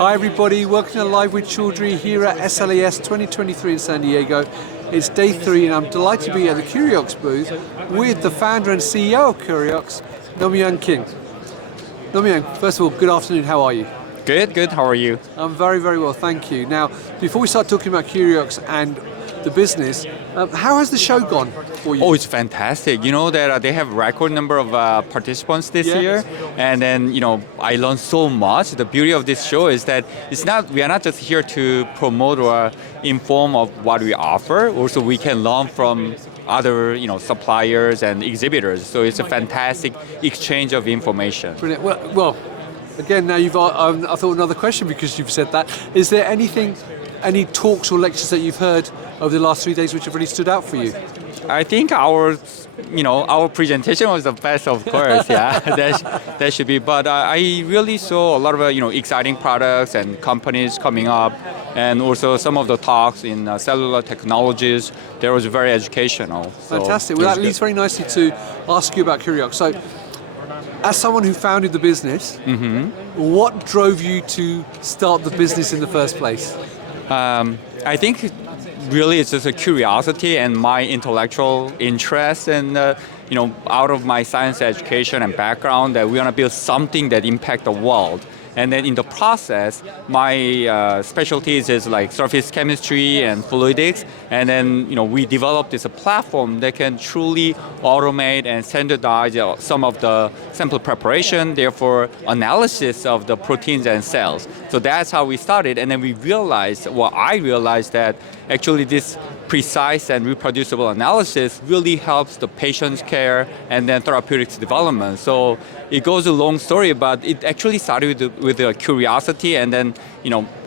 Hi everybody, welcome to Live with Chaudhry here at SLAS 2023 in San Diego. It's day 3 and I'm delighted to be at the Curiox booth with the founder and CEO of Curiox, Namyong King. Namyong, first of all, good afternoon, how are you? Good, how are you? I'm very, very well, thank you. Now, before we start talking about Curiox and the business, how has the show gone for you? Oh, it's fantastic. You know that they have record number of participants this year, and then I learned so much. The beauty of this show is that we are not just here to promote or inform of what we offer. Also, we can learn from other suppliers and exhibitors. So it's a fantastic exchange of information. Brilliant. Well, again, now I thought another question because you've said that. Is there any talks or lectures that you've heard over the last 3 days which have really stood out for you? I think our presentation was the best, of course. Yeah, that should be. But I really saw a lot of exciting products and companies coming up, and also some of the talks in cellular technologies. There was very educational. Fantastic. Well, that leads very nicely to ask you about Curiox. So, as someone who founded the business, what drove you to start the business in the first place? I think really it's just a curiosity and my intellectual interest, and out of my science education and background, that we want to build something that impact the world. And then in the process, my specialties is like surface chemistry and fluidics. And then we developed this platform that can truly automate and standardize some of the sample preparation, therefore analysis of the proteins and cells. So that's how we started. And then I realized that actually this precise and reproducible analysis really helps the patient's care and then therapeutics development. So it goes a long story, but it actually started with a curiosity and then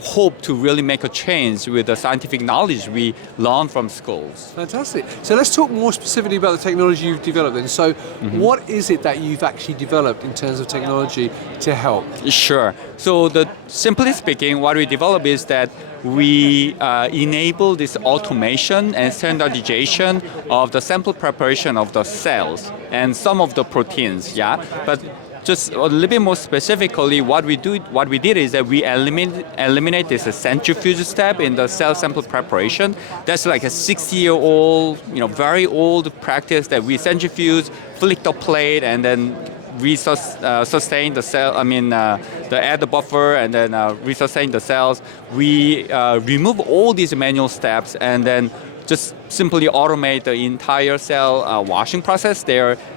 hope to really make a change with the scientific knowledge we learn from schools. Fantastic. So let's talk more specifically about the technology you've developed then. So what is it that you've actually developed in terms of technology to help? Sure. So simply speaking, what we develop is that we enable this automation and standardization of the sample preparation of the cells and some of the proteins, But just a little bit more specifically, what we did is that we eliminate this centrifuge step in the cell sample preparation. That's like a 60-year-old, very old practice that we centrifuge, flick the plate, and then sustain the cell. Add the buffer and then resustain the cells. We remove all these manual steps and then just simply automate the entire cell washing process.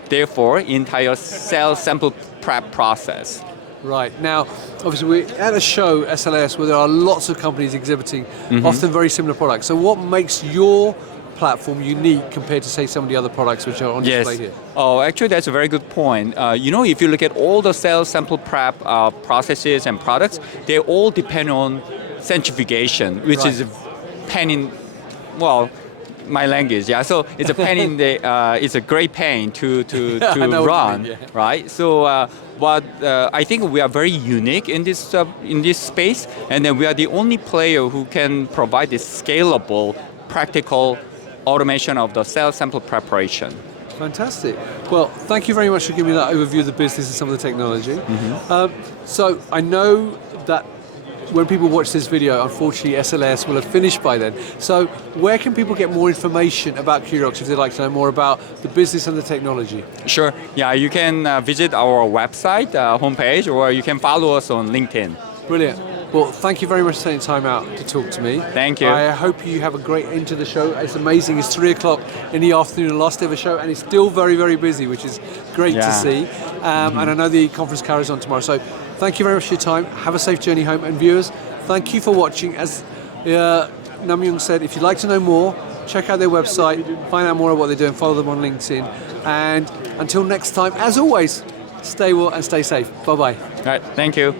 Therefore, entire cell sample prep process. Right. Now, obviously we're at a show, SLAS, where there are lots of companies exhibiting often very similar products. So what makes your platform unique compared to, say, some of the other products which are on display here? Oh, actually, that's a very good point. If you look at all the cell sample prep processes and products, they all depend on centrifugation, which is a pain in, my language, So it's a pain in the, it's a great pain to run, right? So, but I think we are very unique in this space, and then we are the only player who can provide this scalable, practical automation of the cell sample preparation. Fantastic. Well, thank you very much for giving me that overview of the business and some of the technology. So I know that when people watch this video, unfortunately SLAS will have finished by then. So where can people get more information about Curiox if they'd like to know more about the business and the technology? Sure. Yeah, you can visit our website, homepage, or you can follow us on LinkedIn. Brilliant. Well, thank you very much for taking time out to talk to me. Thank you. I hope you have a great end to the show. It's amazing. It's 3 o'clock in the afternoon, the last day of the show, and it's still very, very busy, which is great to see. And I know the conference carries on tomorrow. So thank you very much for your time. Have a safe journey home. And viewers, thank you for watching. As Namyong said, if you'd like to know more, check out their website, find out more about what they do, and follow them on LinkedIn. And until next time, as always, stay well and stay safe. Bye-bye. All right. Thank you.